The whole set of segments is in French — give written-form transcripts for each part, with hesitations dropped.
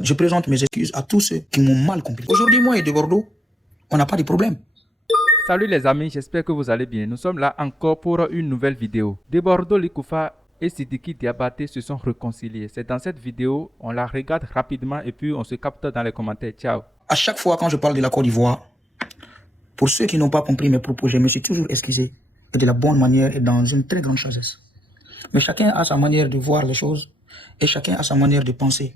Je présente mes excuses à tous ceux qui m'ont mal compris. Aujourd'hui, moi et de Bordeaux, on n'a pas de problème. Salut les amis, j'espère que vous allez bien. Nous sommes là encore pour une nouvelle vidéo. De Bordeaux, Likoufa et Sidiki Diabaté se sont réconciliés. C'est dans cette vidéo, on la regarde rapidement et puis on se capte dans les commentaires. Ciao. À chaque fois quand je parle de la Côte d'Ivoire, pour ceux qui n'ont pas compris mes propos, je me suis toujours excusé et de la bonne manière et dans une très grande sagesse. Mais chacun a sa manière de voir les choses et chacun a sa manière de penser.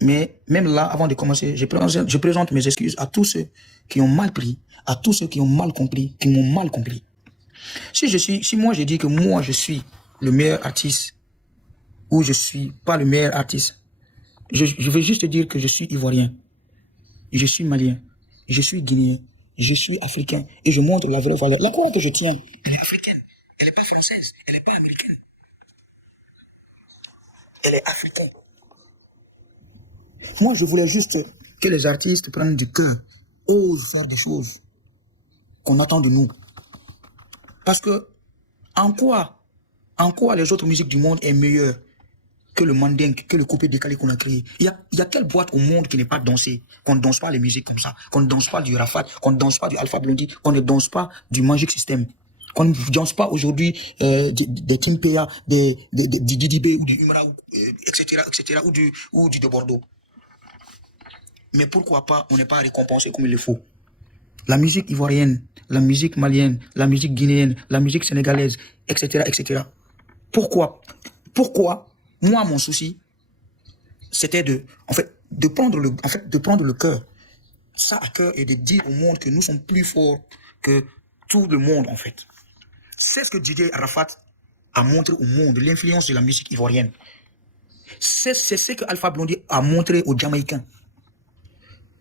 Mais même là, avant de commencer, je présente mes excuses à tous ceux qui ont mal pris, à tous ceux qui ont mal compris, qui m'ont mal compris. Si moi je dis que moi je suis le meilleur artiste ou je suis pas le meilleur artiste, je veux juste dire que je suis ivoirien, je suis malien, je suis guinéen, je suis africain et je montre la vraie valeur. La couleur que je tiens, elle est africaine, elle n'est pas française, elle n'est pas américaine. Elle est africaine. Moi, je voulais juste que les artistes prennent du cœur, osent faire des choses qu'on attend de nous. Parce que, en quoi les autres musiques du monde est meilleure que le mandingue, que le coupé décalé qu'on a créé? Il y a quelle boîte au monde qui n'est pas dansée, qu'on ne danse pas les musiques comme ça, qu'on ne danse pas du Rafat, qu'on ne danse pas du Alpha Blondy, qu'on ne danse pas du Magic System, qu'on ne danse pas aujourd'hui des Tim Paya, du Didibé ou du Umra, etc., ou du de Bordeaux. Mais pourquoi pas, on n'est pas récompensé comme il le faut? La musique ivoirienne, la musique malienne, la musique guinéenne, la musique sénégalaise, etc., etc. Pourquoi, moi, mon souci, c'était de prendre le cœur, ça à cœur et de dire au monde que nous sommes plus forts que tout le monde, en fait. C'est ce que DJ Arafat a montré au monde, l'influence de la musique ivoirienne. C'est ce que Alpha Blondy a montré aux Jamaïcains.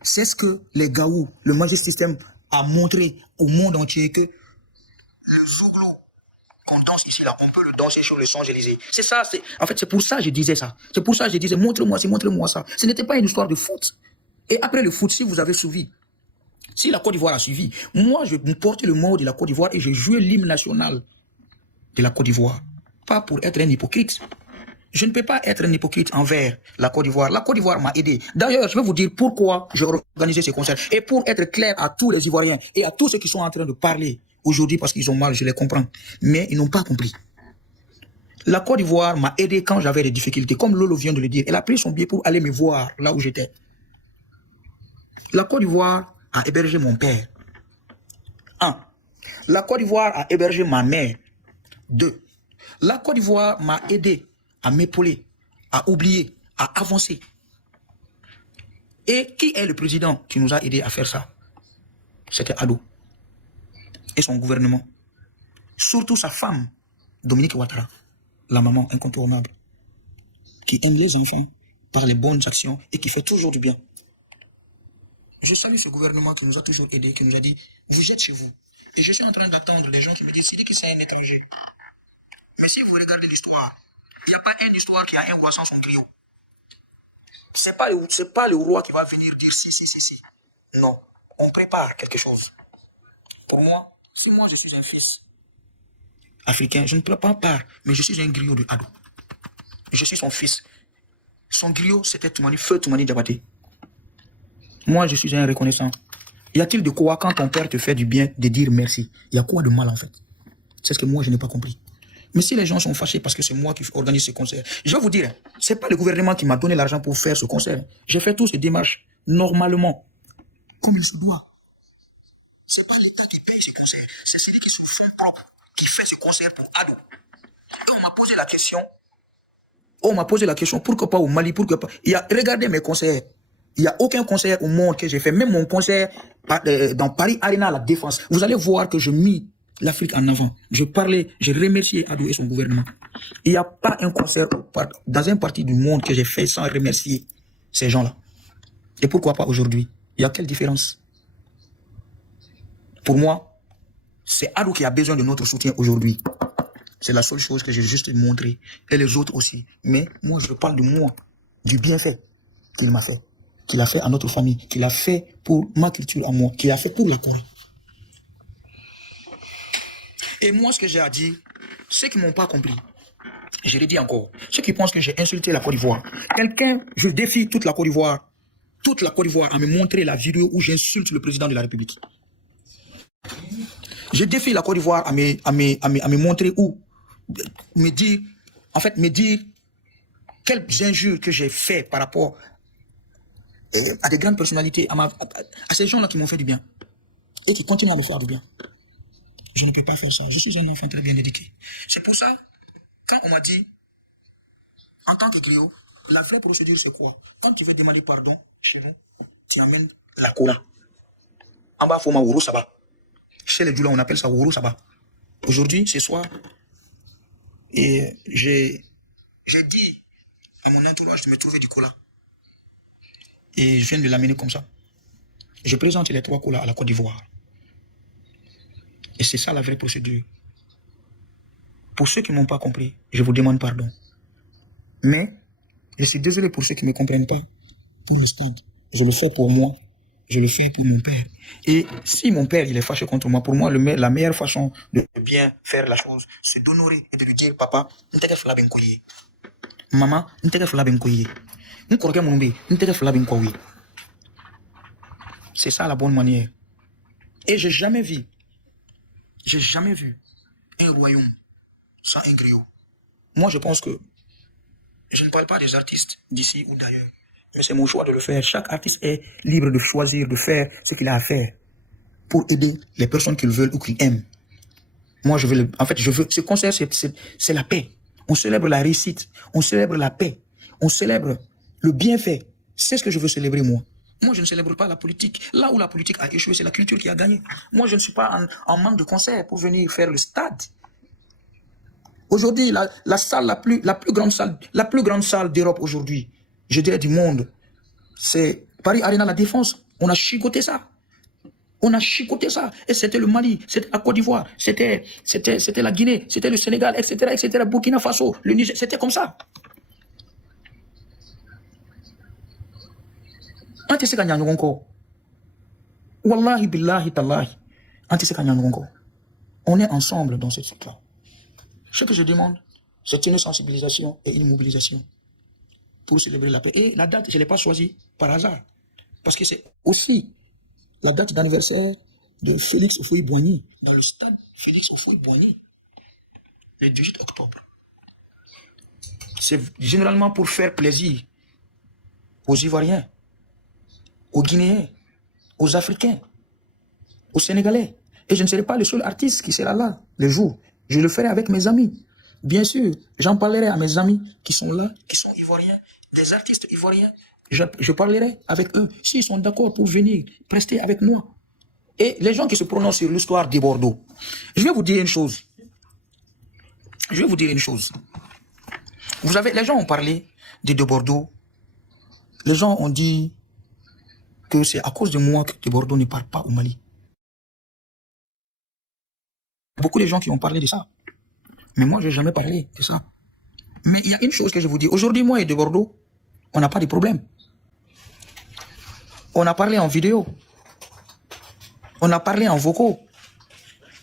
C'est ce que les Gaou, le Magic System a montré au monde entier, que le zouglo qu'on danse ici, là, on peut le danser sur le Champs-Élysées. C'est ça, en fait, c'est pour ça que je disais ça. C'est pour ça que je disais, montre-moi ça. Ce n'était pas une histoire de foot. Et après le foot, si vous avez suivi, si la Côte d'Ivoire a suivi, moi, je portais le mot de la Côte d'Ivoire et j'ai joué l'hymne national de la Côte d'Ivoire. Pas pour être un hypocrite. Je ne peux pas être un hypocrite envers la Côte d'Ivoire. La Côte d'Ivoire m'a aidé. D'ailleurs, je vais vous dire pourquoi j'ai organisé ces concerts. Et pour être clair à tous les Ivoiriens et à tous ceux qui sont en train de parler aujourd'hui parce qu'ils ont mal, je les comprends. Mais ils n'ont pas compris. La Côte d'Ivoire m'a aidé quand j'avais des difficultés. Comme Lolo vient de le dire, elle a pris son billet pour aller me voir là où j'étais. La Côte d'Ivoire a hébergé mon père. 1. La Côte d'Ivoire a hébergé ma mère. 2. La Côte d'Ivoire m'a aidé à m'épauler, à oublier, à avancer. Et qui est le président qui nous a aidés à faire ça? C'était Addo et son gouvernement. Surtout sa femme, Dominique Ouattara, la maman incontournable, qui aime les enfants par les bonnes actions et qui fait toujours du bien. Je salue ce gouvernement qui nous a toujours aidés, qui nous a dit, vous êtes chez vous. Et je suis en train d'attendre les gens qui me disent, c'est dit que c'est un étranger. Mais si vous regardez l'histoire, il n'y a pas une histoire qui a un roi sans son griot. C'est pas le roi qui va venir dire si. Non, on prépare quelque chose. Pour moi, si moi je suis un fils africain, je ne prépare pas, mais je suis un griot de Addo. Je suis son fils. Son griot, c'était Feu Toumani Diabaté. Moi, je suis un reconnaissant. Y a-t-il de quoi, quand ton père te fait du bien, de dire merci? Il y a quoi de mal en fait? C'est ce que moi, je n'ai pas compris. Mais si les gens sont fâchés parce que c'est moi qui organise ce concert, je vais vous dire, c'est pas le gouvernement qui m'a donné l'argent pour faire ce concert. J'ai fait toutes ces démarches normalement, comme il se doit. C'est pas l'État qui paye ce concert, c'est celui qui se fonds propre qui fait ce concert pour Addo. Quand on m'a posé la question, pourquoi pas au Mali, pourquoi pas? Regardez mes concerts. Il n'y a aucun concert au monde que j'ai fait, même mon concert dans Paris Arena à la Défense. Vous allez voir que je mis l'Afrique en avant. Je parlais, j'ai remercié Addo et son gouvernement. Il n'y a pas un concert dans un parti du monde que j'ai fait sans remercier ces gens-là. Et pourquoi pas aujourd'hui? Il y a quelle différence? Pour moi, c'est Addo qui a besoin de notre soutien aujourd'hui. C'est la seule chose que j'ai juste montré. Et les autres aussi. Mais moi, je parle de moi, du bienfait qu'il m'a fait. Qu'il a fait à notre famille. Qu'il a fait pour ma culture à moi. Qu'il a fait pour la Corée. Et moi, ce que j'ai à dire, ceux qui ne m'ont pas compris, Je l'ai dit encore. Ceux qui pensent que j'ai insulté la Côte d'Ivoire, je défie toute la Côte d'Ivoire à me montrer la vidéo où j'insulte le président de la République. Je défie la Côte d'Ivoire à me montrer où, me dire quelles injures que j'ai fait par rapport à des grandes personnalités, à ces gens-là qui m'ont fait du bien et qui continuent à me faire du bien. Je ne peux pas faire ça. Je suis un enfant très bien éduqué. C'est pour ça, quand on m'a dit, en tant que griot, la vraie procédure, c'est quoi? Quand tu veux demander pardon chez nous, tu amènes la Coran. En bas, il faut ma Ouro Saba. Chez les Djoula, on appelle ça Ouro Saba. Aujourd'hui, ce soir, et j'ai dit à mon entourage de me trouver du cola. Et je viens de l'amener comme ça. Je présente les 3 colas à la Côte d'Ivoire. Et c'est ça la vraie procédure. Pour ceux qui ne m'ont pas compris, je vous demande pardon. Mais, je suis désolé pour ceux qui ne me comprennent pas. Pour le stade, je le fais pour moi. Je le fais pour mon père. Et si mon père, il est fâché contre moi, pour moi, la meilleure façon de bien faire la chose, c'est d'honorer et de lui dire, papa, maman, c'est ça la bonne manière. Et j'ai jamais vu un royaume sans un griot. Moi, je pense que je ne parle pas des artistes d'ici ou d'ailleurs, mais c'est mon choix de le faire. Chaque artiste est libre de choisir, de faire ce qu'il a à faire pour aider les personnes qu'il veut ou qu'il aime. Moi, ce concert, c'est la paix. On célèbre la réussite, on célèbre la paix, on célèbre le bienfait. C'est ce que je veux célébrer, moi. Moi, je ne célèbre pas la politique. Là où la politique a échoué, c'est la culture qui a gagné. Moi, je ne suis pas en manque de concert pour venir faire le stade. Aujourd'hui, la salle, la plus grande salle d'Europe aujourd'hui, je dirais du monde, c'est Paris Arena La Défense. On a chicoté ça. Et c'était le Mali, c'était la Côte d'Ivoire, c'était la Guinée, c'était le Sénégal, etc., Burkina Faso, le Niger, c'était comme ça. Wallahi billahi tallahi. On est ensemble dans cette truc-là. Ce que je demande, c'est une sensibilisation et une mobilisation pour célébrer la paix. Et la date, je ne l'ai pas choisie par hasard. Parce que c'est aussi la date d'anniversaire de Félix Houphouët-Boigny, dans le stade Félix Houphouët-Boigny, le 18 octobre. C'est généralement pour faire plaisir aux Ivoiriens, aux Guinéens, aux Africains, aux Sénégalais. Et je ne serai pas le seul artiste qui sera là le jour. Je le ferai avec mes amis. Bien sûr, j'en parlerai à mes amis qui sont là, qui sont ivoiriens, des artistes ivoiriens. Je parlerai avec eux, s'ils sont d'accord pour venir prester avec moi. Et les gens qui se prononcent sur l'histoire de Bordeaux, je vais vous dire une chose. Vous savez, les gens ont parlé de Bordeaux. Les gens ont dit que c'est à cause de moi que de Bordeaux ne part pas au Mali. Beaucoup de gens qui ont parlé de ça. Mais moi, je n'ai jamais parlé de ça. Mais il y a une chose que je vous dis. Aujourd'hui, moi et de Bordeaux, on n'a pas de problème. On a parlé en vidéo. On a parlé en vocaux.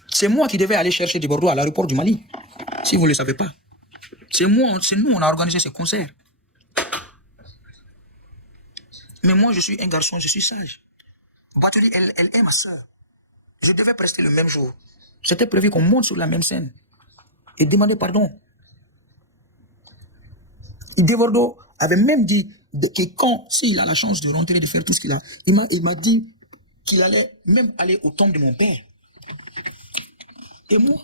C'est moi qui devais aller chercher de Bordeaux à l'aéroport du Mali. Si vous ne le savez pas. C'est nous, on a organisé ce concert. Mais moi, je suis un garçon, je suis sage. Batuli, elle est ma soeur. Je devais prester le même jour. C'était prévu qu'on monte sur la même scène et demander pardon. De Bordeaux avait même dit que quand, s'il a la chance de rentrer, de faire tout ce qu'il a, il m'a dit qu'il allait même aller au tombe de mon père. Et moi,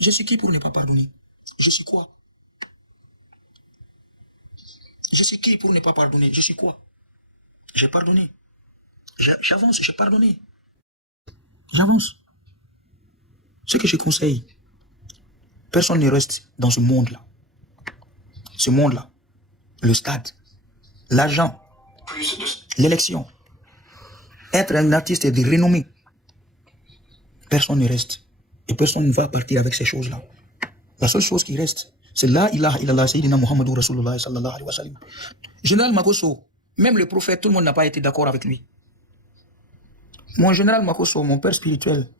je suis qui pour ne pas pardonner? Je suis quoi? Je suis qui pour ne pas pardonner? Je suis quoi? J'ai pardonné. J'avance, j'ai pardonné. J'avance. Ce que je conseille, personne ne reste dans ce monde-là. Ce monde-là, le stade, l'argent, l'élection, être un artiste de renommée, personne ne reste. Et personne ne va partir avec ces choses-là. La seule chose qui reste, c'est la ilaha illallah sayyidina Muhammadou Rasulullah sallallahu alayhi wa sallam. Général Makosso, même le prophète, tout le monde n'a pas été d'accord avec lui. Mon général Makosso, mon père spirituel,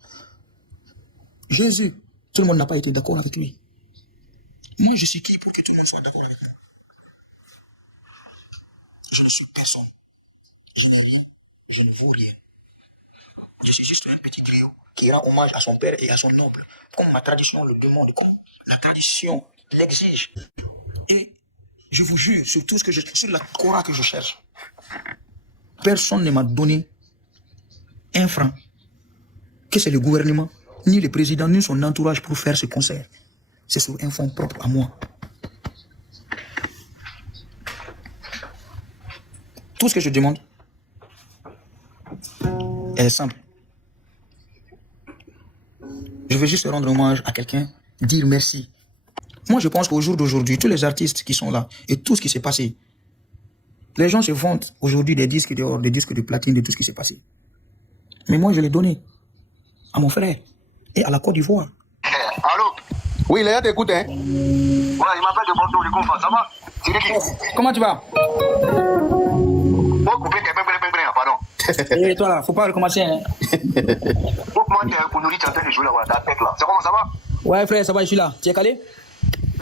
Jésus, tout le monde n'a pas été d'accord avec lui. Moi, je suis qui pour que tout le monde soit d'accord avec moi? Je ne suis personne. Je ne vaux rien. Je suis juste un petit griot qui rend hommage à son père et à son oncle, comme ma tradition le demande, comme la tradition l'exige. Et je vous jure, sur tout ce que sur la Cora que je cherche, personne ne m'a donné un franc, que c'est le gouvernement, ni le président, ni son entourage pour faire ce concert. C'est sur un fonds propre à moi. Tout ce que je demande est simple. Je veux juste rendre hommage à quelqu'un, dire merci. Moi, je pense qu'au jour d'aujourd'hui, tous les artistes qui sont là et tout ce qui s'est passé, les gens se vantent aujourd'hui des disques d'or, des disques de platine, de tout ce qui s'est passé. Mais moi, je l'ai donné à mon frère et à la Côte d'Ivoire. Allô? Oui, les gars t'écoutent, hein? Ouais, il m'appelle de Bordeaux, les confs, ça va? C'est qui? Comment tu vas? Oh, coupé, pardon. Et toi là, faut pas recommencer, hein? Oh, moi, t'es un Kounouri, tu es en train de jouer là, voilà, ta tête là. C'est comment ça va? Ouais, frère, ça va, je suis là. Tu es calé?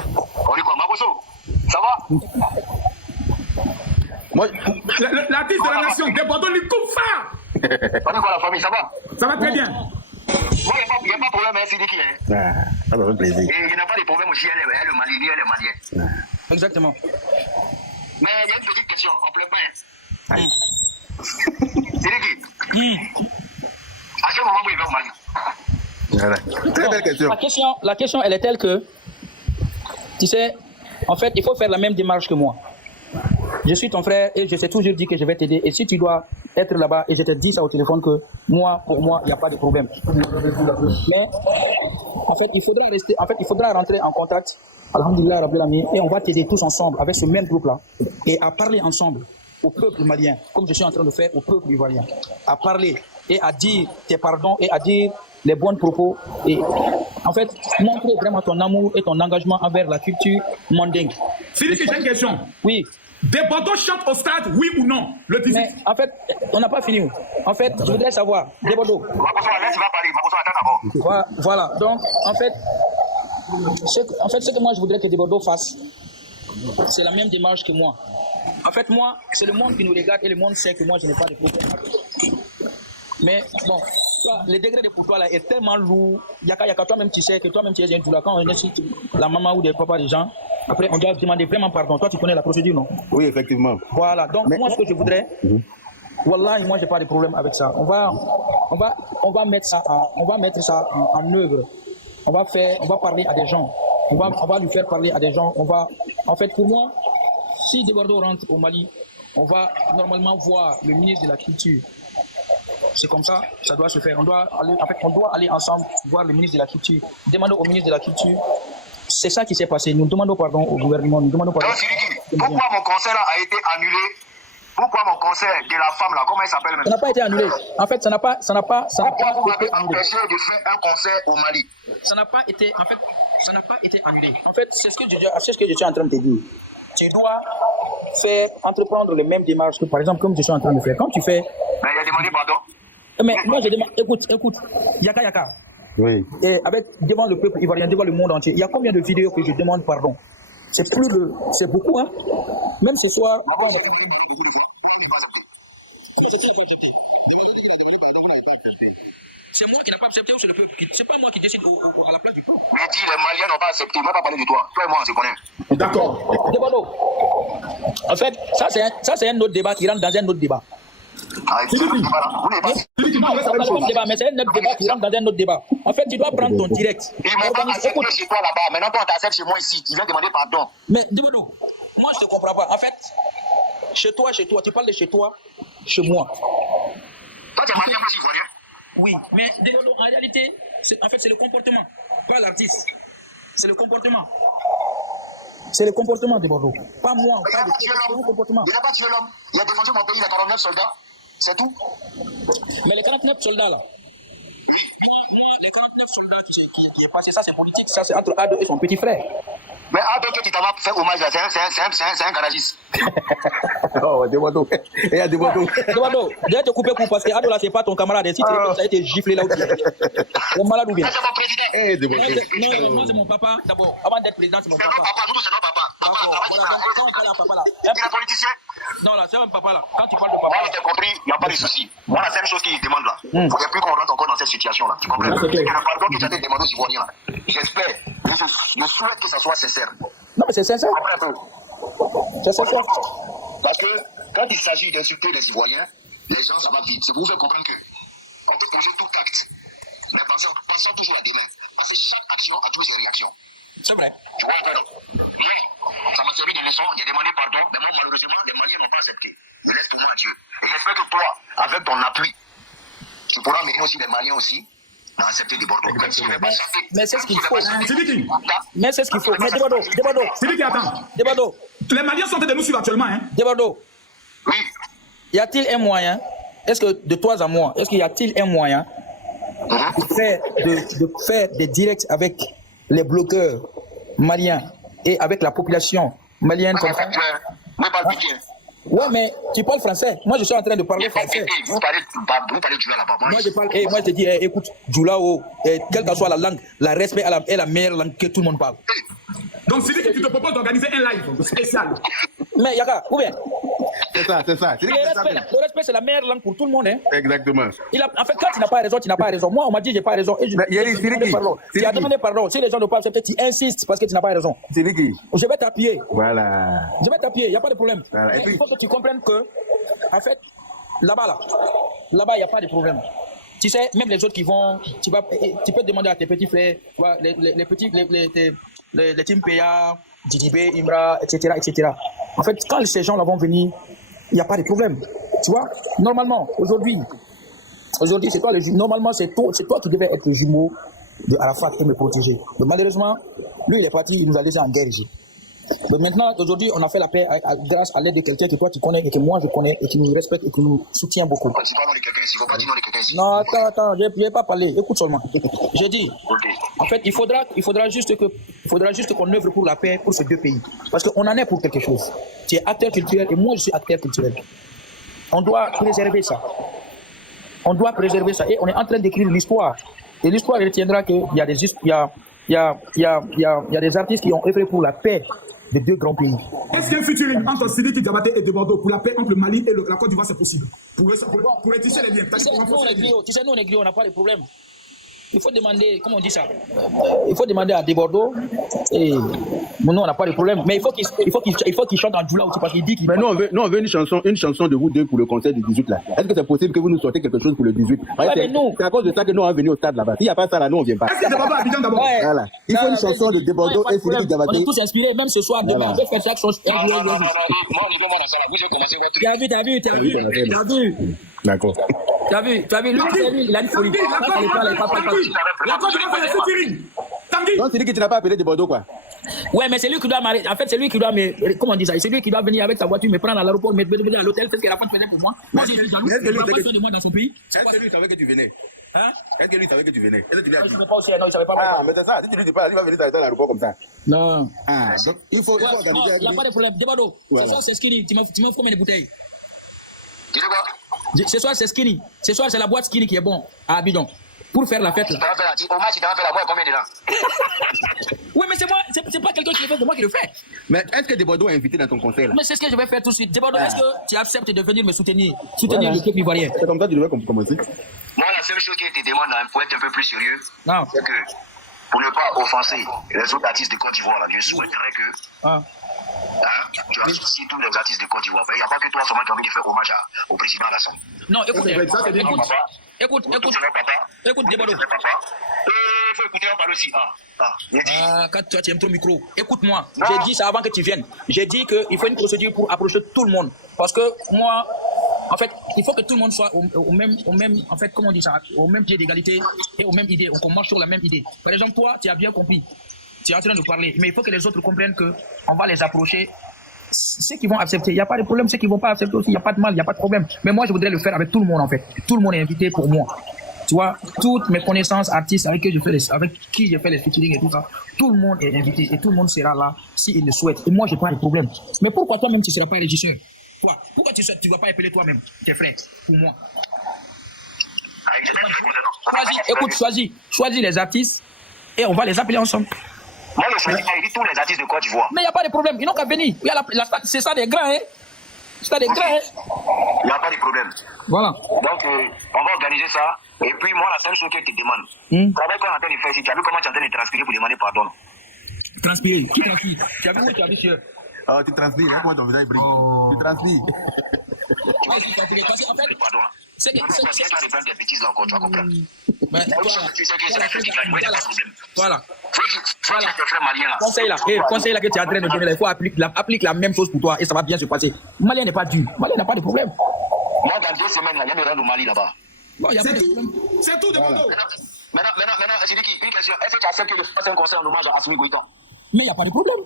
On dit quoi, Maboso? Ça va? Moi, L'artiste de la nation, des Bordeaux, les coupe ça. On dit quoi, la famille, ça va? Ça va très bien. Moi, il n'y a pas de problème, hein, c'est qui, hein? ça me fait plaisir. Et il n'y a pas de problème aussi, elle est malienne, elle est malienne. Exactement. Mais il y a une petite question, on ne plaît pas, hein? C'est qui? À quel moment vous y va au Mali? Voilà. Très belle question. La question, elle est telle que, tu sais, en fait, il faut faire la même démarche que moi. Je suis ton frère et je t'ai toujours dit que je vais t'aider. Et si tu dois être là-bas et je te dis ça au téléphone que moi, pour moi, il n'y a pas de problème. Mais, en fait, il faudra rentrer en contact, alhamdoulilah, Rabbil Alamin, et on va t'aider tous ensemble avec ce même groupe-là et à parler ensemble au peuple malien, comme je suis en train de faire au peuple ivoirien, à parler et à dire tes pardons et à dire les bons propos et en fait, montrer vraiment ton amour et ton engagement envers la culture mandingue. Sidi, j'ai une question. Oui. Des Bordeaux chantent au stade, oui ou non? Le 18. Mais en fait, on n'a pas fini. En fait, je voudrais savoir, des Bordeaux. Maboso, laisse, il va parler. Maboso, attends d'abord. Voilà. Donc, en fait, ce que moi je voudrais que des Bordeaux fasse, c'est la même démarche que moi. En fait, moi, c'est le monde qui nous regarde et le monde sait que moi je n'ai pas de problème. Mais bon, toi, le degré de pour toi là est tellement lourd. Yaka, toi-même tu sais que toi-même tu es un doula. Quand on est sur la maman ou des papas des gens, après on doit demander vraiment pardon. Toi tu connais la procédure, non? Oui, effectivement. Voilà, donc moi ce que je voudrais, Wallah, moi j'ai pas de problème avec ça. On va mettre ça en œuvre. On va parler à des gens. On va lui faire parler à des gens. En fait, pour moi, si Debordo rentre au Mali, on va normalement voir le ministre de la Culture. C'est comme ça, ça doit se faire. On doit aller ensemble voir le ministre de la Culture. Demander au ministre de la Culture. C'est ça qui s'est passé. Nous demandons pardon au gouvernement. Nous demandons pardon. Donc, pourquoi mon concert là a été annulé? Pourquoi mon concert de la femme là, comment elle s'appelle maintenant? Ça n'a pas été annulé. En fait, ça n'a pas Pourquoi vous m'avez été annulé. empêché de faire un concert au Mali? Ça n'a pas été annulé. En fait, c'est ce que je suis en train de te dire. Tu dois entreprendre les mêmes démarches que, par exemple, comme je suis en train de faire. Quand tu fais... Mais il a demandé pardon. Mais moi, je demande... Écoute. Yaka. Oui. Et devant le peuple ivoirien, devant le monde entier, il y a combien de vidéos que je demande pardon? C'est beaucoup, hein. Même ce soir... C'est moi qui n'ai pas accepté ou c'est le peuple? C'est pas moi qui décide à la place du peuple. Mais dis, les Maliens n'ont pas accepté. On ne va pas parler de toi. Toi et moi, on se connaît. D'accord. Debordo. En fait, ça c'est un autre débat qui rentre dans un autre débat. Ah, c'est le débat là. Vous n'avez pas. Sidi, tu dis Non, la c'est même pas le chose. même débat, mais c'est un autre débat qui rentre dans un autre débat. En fait, tu dois prendre ton direct. Ils m'ont pas accepté chez toi là-bas. Maintenant, toi, on t'accepte chez moi ici. Tu viens demander pardon. Mais Debordo, moi je te comprends pas. En fait, chez toi, tu parles de chez toi, chez moi. Toi, tu es malien, moi, je suis ivoirien. Oui, mais Debordo, en réalité, c'est le comportement, pas l'artiste. C'est le comportement. C'est le comportement, Debordo. Pas moi, Mais il pas n'a pas tué le l'homme. comportement. Il n'a pas tué l'homme. Il a défendu mon pays. Il a 49 soldats. C'est tout. Mais les 49 soldats là. Les 49 soldats qui est passé, ça c'est politique, ça c'est entre Ado et son petit frère. Mais donc tu t'as fait hommage là, c'est un garagiste. Oh, Debodo. Il y a Debodo. Demando, déjà te couper pour parce que Ado là c'est pas ton camarade. Si tu es ça a été giflé là où tu es. T'es malade ou bien? C'est mon président. Eh, Debodo. Non, moi c'est mon papa. D'abord, avant d'être président, c'est mon C'est papa. mon papa, nous c'est notre papa. Papa, Voilà, quand on parle à papa là. il est politicien. Non là, c'est un papa là. Quand tu parles de Moi, papa. j'ai compris, il n'y a pas de souci. Moi, la seule chose qu'il demande là, il ne faudrait plus qu'on rentre encore dans cette situation-là. Tu comprends? c'est clair. Et le pardon que j'avais demandé aux Ivoiriens, là, j'espère, je souhaite que ça soit sincère. Non mais c'est sincère. Tu comprends un peu? C'est sincère. Parce que quand il s'agit d'insulter les Ivoiriens, les gens, ça va vite. C'est pour vous faire comprendre que on peut poser tout acte, mais passons toujours à demain. Parce que chaque action a toujours ses réactions. C'est vrai. Tu vois? Mais ça m'a servi de leçon, j'ai demandé pardon, mais moi, malheureusement, les Maliens n'ont pas accepté. Je laisse pour moi à Dieu. Et j'espère que toi, avec ton appui, tu pourras mener aussi les Maliens aussi à accepter des Bordeaux. Mais c'est ce qu'il faut. C'est qui? Mais c'est ce qu'il faut. Mais Demando, C'est lui qui attend. Demando, Les Maliens sont en train de nous suivre actuellement. Hein. Demando. Oui. Y a-t-il un moyen? Est-ce que de toi à moi, est-ce qu'il y a-t-il un moyen de faire des directs avec les blogueurs maliens et avec la population malienne comme ça? Moi, je parle bien. Ouais, mais tu parles français. Moi, je suis en train de parler français. Vous parlez du là-bas. Moi, je parle. Moi, je te dis, écoute, Djoulao, quelle que soit la langue, la respect est la meilleure langue que tout le monde parle. Donc, c'est lui qui te propose d'organiser un live spécial. Mais Yaka, ou bien? C'est ça, c'est ça. C'est lui qui fait ça. Le respect, c'est la meilleure langue pour tout le monde. Hein. Exactement. En fait, quand tu n'as pas raison, tu n'as pas raison. Moi, on m'a dit que j'ai pas raison. Et je, Mais Yeri, c'est lui qui- pardon. c'est Tu as lui qui- demandé pardon. Si les gens ne parlent pas accepter, tu insistes parce que tu n'as pas raison. C'est lui qui. Je vais t'appuyer. Voilà. Je vais t'appuyer, il n'y a pas de problème. Voilà. Et Mais puis- il faut que tu comprennes que, en fait, là-bas, il n'y a pas de problème. Tu sais, même les autres qui vont, tu peux demander à tes petits frères, tu vois, les petits, les Team PA, Didibé, Imra, etc., etc. En fait, quand ces gens-là vont venir, il n'y a pas de problème. Tu vois, normalement, aujourd'hui, c'est toi le jumeau. Normalement, c'est toi qui devais être le jumeau de Arafat et me protéger. Mais malheureusement, lui, il est parti, il nous a laissé en guerre ici. Mais maintenant, aujourd'hui, on a fait la paix grâce à l'aide de quelqu'un que toi tu connais et que moi je connais et qui nous respecte et qui nous soutient beaucoup. On ne dit pas non de quelqu'un ici. Il ne faut pas dire non de quelqu'un ici. Non, attends, je ne vais pas parler. Écoute seulement. J'ai dit, en fait, il faudra juste qu'on œuvre pour la paix pour ces deux pays. Parce qu'on en est pour quelque chose. Tu es acteur culturel et moi je suis acteur culturel. On doit préserver ça. On doit préserver ça. Et on est en train d'écrire l'histoire. Et l'histoire retiendra qu'il y a des artistes qui ont œuvré pour la paix des deux grands pays. Est-ce qu'un featuring entre Sidiki Diabaté et De Bordeaux pour la paix entre le Mali et la Côte d'Ivoire, c'est possible? Pour étirer les liens. Tu sais, nous on est griots, on n'a pas de problème. Il faut demander, comment on dit ça? Il faut demander à De Bordeaux. Et nous, on n'a pas de problème. Mais il faut qu'il chante en Djoula aussi parce qu'il dit qu'il. Mais nous, on veut une chanson de vous deux pour le concert du 18 là. Est-ce que c'est possible que vous nous sortez quelque chose pour le 18? C'est à cause de ça que nous on est venus au stade là-bas. S'il n'y a pas ça là, nous on vient pas. Est-ce que c'est papa Abidjan d'abord? Ouais. Voilà. Il faut une chanson de De Bordeaux et Sidiki On Diabaté. est tous inspirés, même ce soir, demain, on peut faire chaque chose. Non, moi, on n'est pas moi dans ça là. Vous avez commencé votre truc. D'accord. Tu as vu, lui, il a une folie. La Côte d'Ivoire fait le featuring. Tanguy. Donc Sidiki, tu n'as pas appelé De Bordeaux quoi? Ouais, mais c'est lui qui doit m'arrêter. En fait, c'est lui qui doit me. Comment on dit ça? C'est lui qui doit venir avec sa voiture, me prendre à l'aéroport, me venir à l'hôtel. C'est ce que la femme faisait pour moi. Moi, je suis jaloux. Il n'a pas besoin de moi dans son pays. Est-ce que lui savait que tu venais? Hein? Est-ce que lui savait que tu venais? Est-ce que tu lui as Je dit? ne sais pas aussi, non, il savait pas. Ah, mais c'est ça. Si tu lui dis pas, il va venir t'arrêter à l'aéroport comme ça. Non. Ah, donc il faut Non, organiser avec il n'y a lui. pas de problème. Débado, Voilà. ce soir c'est skinny. Tu m'offres combien de bouteilles? Tu sais quoi? Ce soir c'est skinny. Ce soir c'est la boîte skinny qui est bon à Abidjan. Pour faire la fête là. Au match, tu t'en fait la boîte combien de temps? Oui, mais c'est moi, c'est pas quelqu'un qui le fait, c'est moi qui le fais. Mais est-ce que De Bordeaux est invité dans ton concert là? Mais c'est ce que je vais faire tout de suite. Débado, est-ce que tu acceptes de venir me soutenir le peuple ivoirien? C'est comme ça que tu devrais commencer. Moi, la seule chose qui te demande là, pour être un peu plus sérieux, Non. c'est que pour ne pas offenser les autres artistes de Côte d'Ivoire, là, je souhaiterais que Ah. tu associes tous les artistes de Côte d'Ivoire. Il n'y a pas que toi seulement qui as envie de faire hommage au président Alassane. Non, écoute, écoute, Écoute, Débado. Il faut écouter, on parle aussi. Quand tu aimes ton micro, écoute-moi. J'ai dit ça avant que tu viennes. J'ai dit qu'il faut une procédure pour approcher tout le monde. Parce que moi, en fait, il faut que tout le monde soit au même, en fait, comment on dit ça, au même pied d'égalité et aux mêmes idées, qu'on marche sur la même idée. Par exemple, toi, tu as bien compris. Tu es en train de parler. Mais il faut que les autres comprennent qu'on va les approcher. Ceux qui vont accepter, il n'y a pas de problème. Ceux qui ne vont pas accepter aussi, il n'y a pas de mal, il n'y a pas de problème. Mais moi, je voudrais le faire avec tout le monde, en fait. Tout le monde est invité pour moi. tu vois, toutes mes connaissances artistes avec qui je fais les featuring et tout ça, tout le monde est invité et tout le monde sera là s'il le souhaite. Et moi, je n'ai pas de problème. Mais pourquoi toi-même, tu ne seras pas régisseur? Pourquoi tu ne vas pas appeler toi-même tes frères pour moi? Choisis les artistes et on va les appeler ensemble. Moi, je choisis pas, il dit tous les artistes de Côte d'Ivoire. Mais il n'y a pas de problème, ils n'ont qu'à venir. Il y a c'est ça des grands, hein? C'est ça des grands, hein? Il n'y a pas de problème. Voilà. Donc, on va organiser ça. Et puis, moi, la seule chose que je te demande, travail qu'on est en train de faire ici, tu as vu comment tu es en train de transpirer pour demander pardon? Transpirer? Qui transpire? Tu as vu où tu as vu, sûr? Ah, tu transpires, hein, comment ton visage brille. Tu transpires. Parce qu'en fait, Pardon. c'est Tu vas faire des bêtises là encore, tu vas comprendre. Mais Tu sais que c'est la chose qui gagne, il n'y a pas de problème. voilà. Faut que tes frères maliens là. Conseil là que tu es en train de donner, il faut appliquer la même chose pour toi et ça va bien se passer. Malien n'est pas dur. Malien n'a pas de problème. Moi, dans 2 semaines, là, il y a des rendre au Mali là-bas. Bon, il y a pas de problème. C'est tout, Debondo. Maintenant, Sidiki, une question. Est-ce que tu acceptes que je fasse un concert en hommage à Assimi Goïta? Mais il n'y a pas de problème.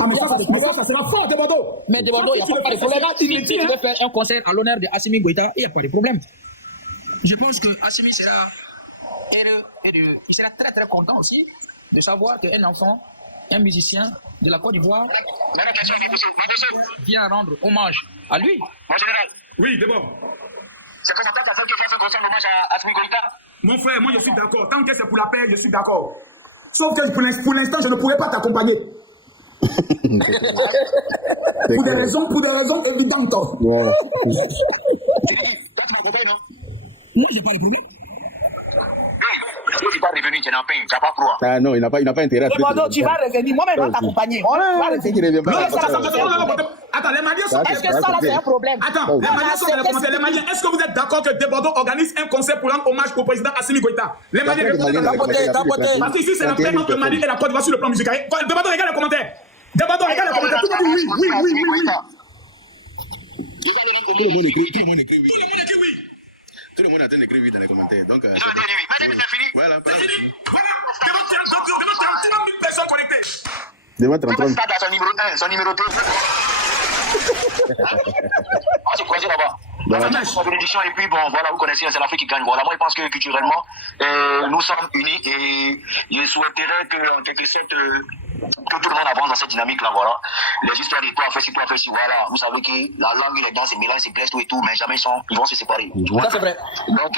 Ah, mais ça sera fort, Debondo. Mais Debondo, il n'y a pas de problème. Si tu veux faire un concert en l'honneur de Assimi Goïta, il n'y a pas de problème. Je pense que Assimi sera heureux et il sera très très content aussi de savoir qu'un enfant, un musicien de la Côte d'Ivoire vient rendre hommage à lui. Mon général, Oui, d'abord. c'est comme ça que tu as fait que je fasse un concert en hommage à Assimi Goïta? Mon frère, moi je suis d'accord. Tant que c'est pour la paix, je suis d'accord. Sauf que pour l'instant, je ne pourrais pas t'accompagner. Pour des raisons évidentes. Ouais. Sidiki, toi tu m'accompagnes, non? Moi, il n'y a pas de problème. Tu n'es pas revenu, tu n'as pas, tu n'as pas croire. Ah non, il n'a pas intérêt à Debondo, tu vas revenir. Moi-même, je vais t'accompagner. C'est qu'il revient pas. Attends, les Maliens sont... Est-ce que ça, là, c'est un problème? Attends, les Maliens sont dans les commentaires. Les Maliens, est-ce que vous êtes d'accord que Debondo organise un concert pour rendre hommage au président Assimi Goïta? Les Maliens, répondez dans la côté. Parce qu'ici, c'est la paix entre le Mali et la Côte d'Ivoire sur le plan musical. Debondo, regarde les commentaires. Debondo, regarde les commentaires. Tout le monde dit oui. Tout le monde écrit, tout le monde écrit oui. Tout le monde dit oui. Tout le monde est en train d'écrire oui dans les commentaires. Donc, Ils ont dit oui. Vas-y, c'est fini. voilà. C'est fini. Voilà. Debondo, 30 000 personnes connectées. Devant Comment 33. ça dans son numéro 1, son numéro 2? Ah, c'est croisé là-bas. Voilà, la bénédiction, et puis bon, voilà, vous connaissez, c'est l'Afrique qui gagne. Voilà, moi je pense que culturellement, nous sommes unis et je souhaiterais que, en quelque sorte, que tout le monde avance dans cette dynamique-là, voilà. Les histoires de toi fait ci, voilà. Vous savez que la langue, les danses, les mélanges, c'est blessent tout et tout, mais jamais ils vont se séparer. Tu vois? Ça, c'est vrai. Donc,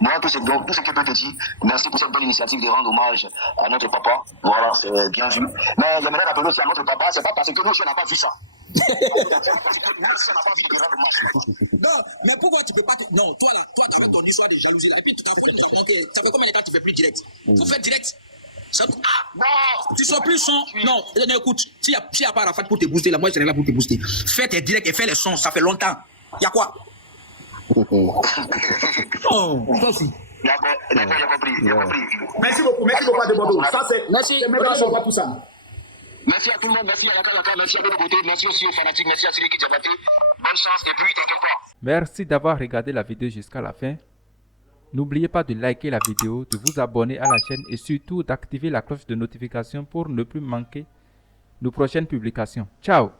moi, tout ce que je peux te dire, merci pour cette belle initiative de rendre hommage à notre papa. Voilà, c'est bien vu. Mais j'aimerais rappeler aussi à notre papa, c'est pas parce que nous, on n'a pas vu ça. Nous, on n'a pas vu de rendre hommage. Non, mais pourquoi tu peux pas... Non, toi là, toi, tu as ton histoire de jalousie là. Et puis, tu t'as manqué. Ça fait combien de temps que tu fais plus direct? Faut faire direct. Ça... Ah, Non! tu sors plus son. Non, écoute, s'il n'y a pas Arafat pour te booster, là, moi, je serai là pour te booster. Fais tes directs et fais les sons, ça fait longtemps. Il y a quoi? Oh, toi aussi. D'accord, j'ai compris. Merci beaucoup à Debondo. Ça, c'est... Merci. On voit tout ça. Merci à tout le monde, merci à Yaka, merci à Bédogoté, merci aussi aux fanatiques, merci à Siliki Diabaté. Bonne chance et puis t'inquiète pas. Merci d'avoir regardé la vidéo jusqu'à la fin. N'oubliez pas de liker la vidéo, de vous abonner à la chaîne et surtout d'activer la cloche de notification pour ne plus manquer nos prochaines publications. Ciao!